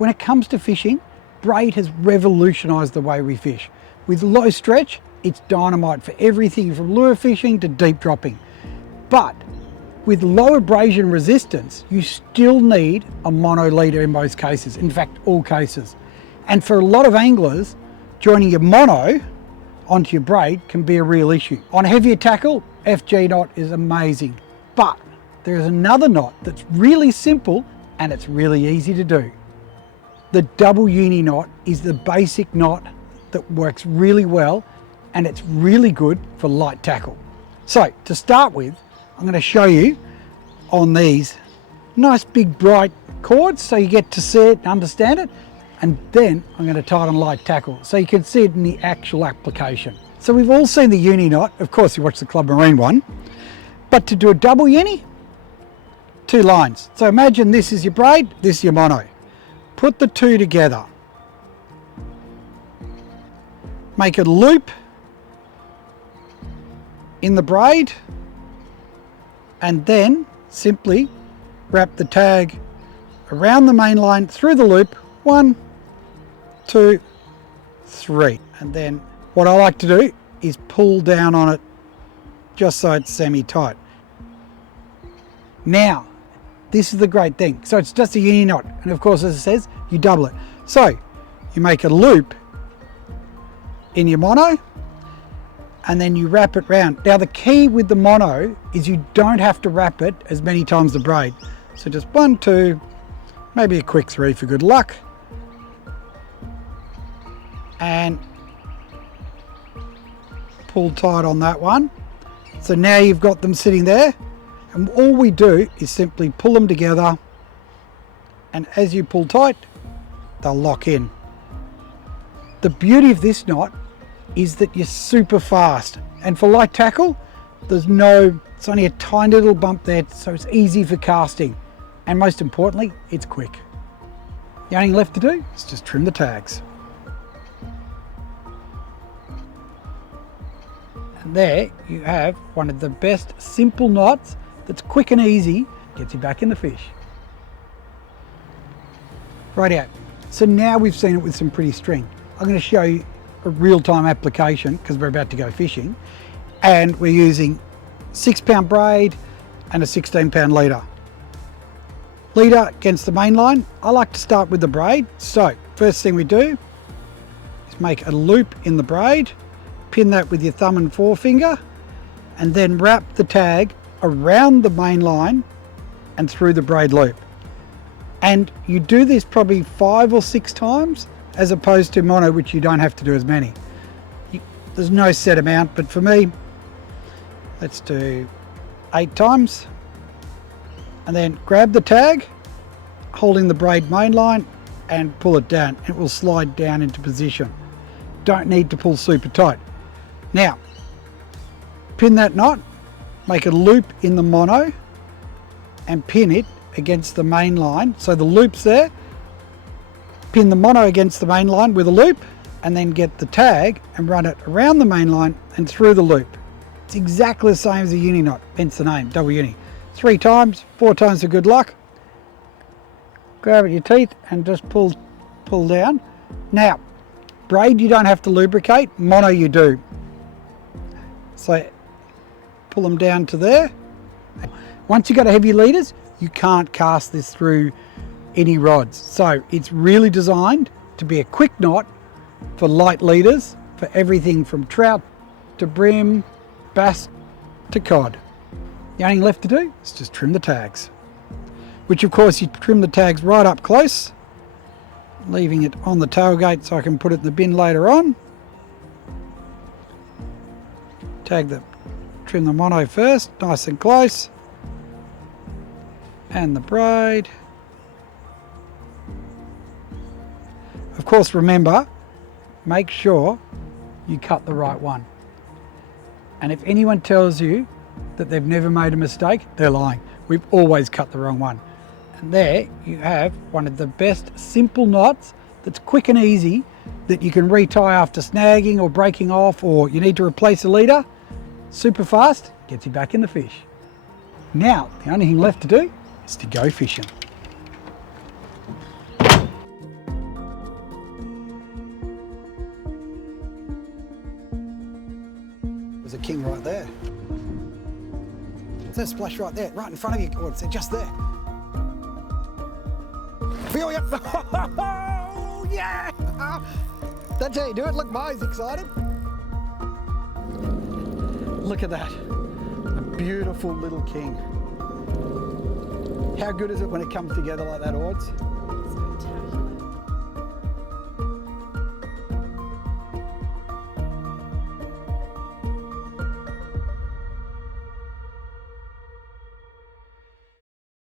when it comes to fishing, braid has revolutionised the way we fish. With low stretch, it's dynamite for everything from lure fishing to deep dropping. But with low abrasion resistance, you still need a mono leader in most cases, in fact all cases. And for a lot of anglers, joining your mono onto your braid can be a real issue. On heavier tackle, FG knot is amazing, but there is another knot that's really simple and it's really easy to do. The double uni knot is the basic knot that works really well, and it's really good for light tackle. So to start with, I'm going to show you on these nice big bright cords so you get to see it and understand it, and then I'm going to tie it on light tackle so you can see it in the actual application. So we've all seen the uni knot, of course you watched the Club Marine one, but to do a double uni, 2 lines. So imagine this is your braid, this is your mono. Put the two together, make a loop in the braid, and then simply wrap the tag around the main line through the loop, 1, 2, 3. And then what I like to do is pull down on it just so it's semi-tight. Now, this is the great thing. So it's just a uni knot, and of course, as it says, you double it. So you make a loop in your mono, and then you wrap it round. Now the key with the mono is you don't have to wrap it as many times the braid. So just 1, 2, maybe a quick 3 for good luck. And pull tight on that one. So now you've got them sitting there, and all we do is simply pull them together, and as you pull tight, they'll lock in. The beauty of this knot is that you're super fast, and for light tackle, it's only a tiny little bump there, so it's easy for casting, and most importantly, it's quick. The only thing left to do is just trim the tags. And there you have one of the best simple knots that's quick and easy, gets you back in the fish. Rightio, so now we've seen it with some pretty string. I'm going to show you a real-time application because we're about to go fishing, and we're using 6-pound braid and a 16-pound leader. Leader against the main line. I like to start with the braid. So first thing we do is make a loop in the braid, pin that with your thumb and forefinger, and then wrap the tag around the main line and through the braid loop. And you do this probably 5 or 6 times, as opposed to mono, which you don't have to do as many. There's no set amount, but for me, let's do 8 times. And then grab the tag, holding the braid main line, and pull it down. It will slide down into position. Don't need to pull super tight. Now, pin that knot, make a loop in the mono, and pin it against the main line. So the loop's there, pin the mono against the main line with a loop, and then get the tag and run it around the main line and through the loop. It's exactly the same as a uni knot, hence the name, double uni. 3 times, 4 times for good luck. Grab at your teeth and just pull down. Now, braid you don't have to lubricate, mono you do. So pull them down to there. Once you've got a heavy leaders, you can't cast this through any rods. So it's really designed to be a quick knot for light leaders, for everything from trout to bream, bass to cod. The only thing left to do is just trim the tags, which of course you trim the tags right up close, leaving it on the tailgate so I can put it in the bin later on. Trim the mono first, nice and close, and the braid. Of course, remember, make sure you cut the right one. And if anyone tells you that they've never made a mistake, they're lying. We've always cut the wrong one. And there you have one of the best simple knots that's quick and easy, that you can retie after snagging or breaking off, or you need to replace a leader. Super fast, gets you back in the fish. Now, the only thing left to do is to go fishing. There's a king right there. There's a splash right there, right in front of you. Oh, it's just there. Feel ya? Oh, yeah! That's how you do it. Look, Mo's excited. Look at that. A beautiful little king. How good is it when it comes together like that, Ords?